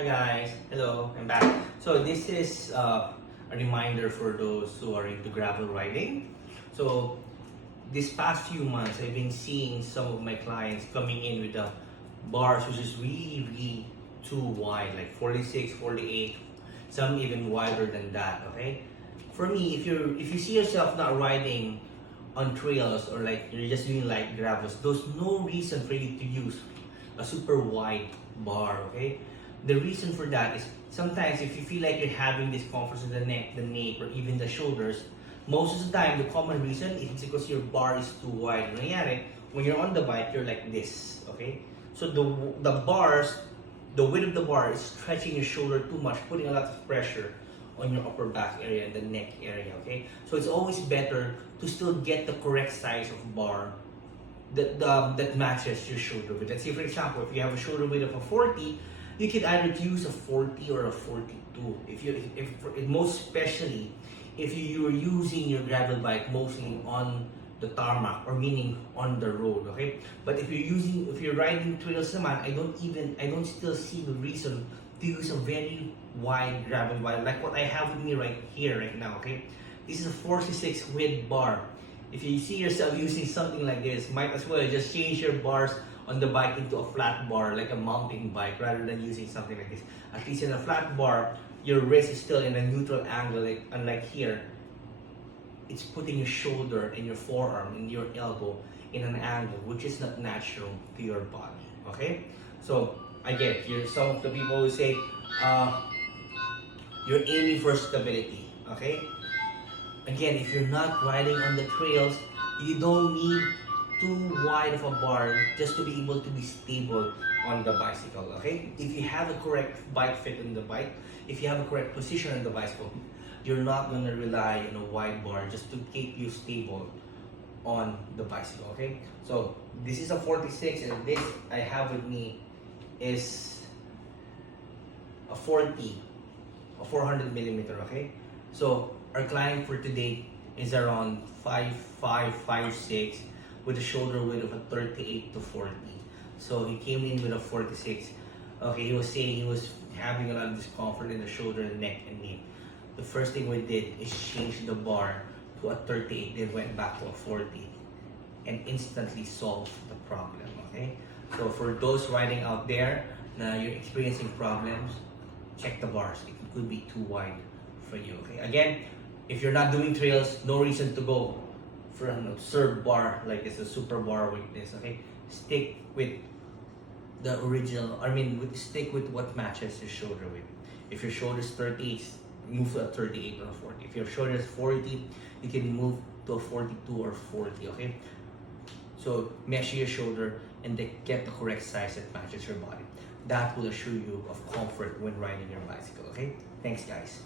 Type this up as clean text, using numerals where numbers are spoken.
Hi guys, hello, I'm back. So this is a reminder for those who are into gravel riding. So this past few months, I've been seeing some of my clients coming in with the bars which is really too wide, like 46, 48, some even wider than that. Okay, for me, if you see yourself not riding on trails or like you're just doing light gravels, there's no reason for you to use a super wide bar. Okay, the reason for that is sometimes if you feel like you're having discomfort in the neck, the nape, or even the shoulders, most of the time the common reason is because your bar is too wide. Nangyari, when you're on the bike, you're like this, okay? So the bars, the width of the bar is stretching your shoulder too much, putting a lot of pressure on your upper back area and the neck area, okay? So it's always better to still get the correct size of bar that matches your shoulder width. Let's say, for example, if you have a shoulder width of a 40, you can either use a 40 or a 42. If most especially if you're using your gravel bike mostly on the tarmac, or meaning on the road, okay? But if you're riding trails naman, I don't still see the reason to use a very wide gravel bike like what I have with me right here right now, okay? This is a 46 width bar. If you see yourself using something like this, might as well just change your bars on the bike into a flat bar, like a mountain bike, rather than using something like this. At least in a flat bar, your wrist is still in a neutral angle, like unlike here, it's putting your shoulder and your forearm and your elbow in an angle which is not natural to your body. Okay? So again, you're some of the people who say you're aiming for stability. Okay? Again, if you're not riding on the trails, you don't need too wide of a bar just to be able to be stable on the bicycle. Okay? If you have a correct bike fit on the bike, if you have a correct position on the bicycle, you're not going to rely on a wide bar just to keep you stable on the bicycle. Okay? So this is a 46, and this I have with me is a 40, a 400 millimeter. Okay? So our client for today is around 5'5", 5'6", with a shoulder width of a 38 to 40. So he came in with a 46. Okay, he was saying he was having a lot of discomfort in the shoulder, neck, and knee. The first thing we did is change the bar to a 38, then went back to a 40, and instantly solved the problem. Okay, so for those riding out there na you're experiencing problems, check the bars. It could be too wide for you. Okay, again, if you're not doing trails, no reason to go for an absurd bar like it's a super bar with this. Okay, stick with the original. Stick with what matches your shoulder width. If your shoulder is 38, move to a 38 or a 40. If your shoulder is 40, you can move to a 42 or 40. Okay, so measure your shoulder and get the correct size that matches your body. That will assure you of comfort when riding your bicycle. Okay, thanks guys.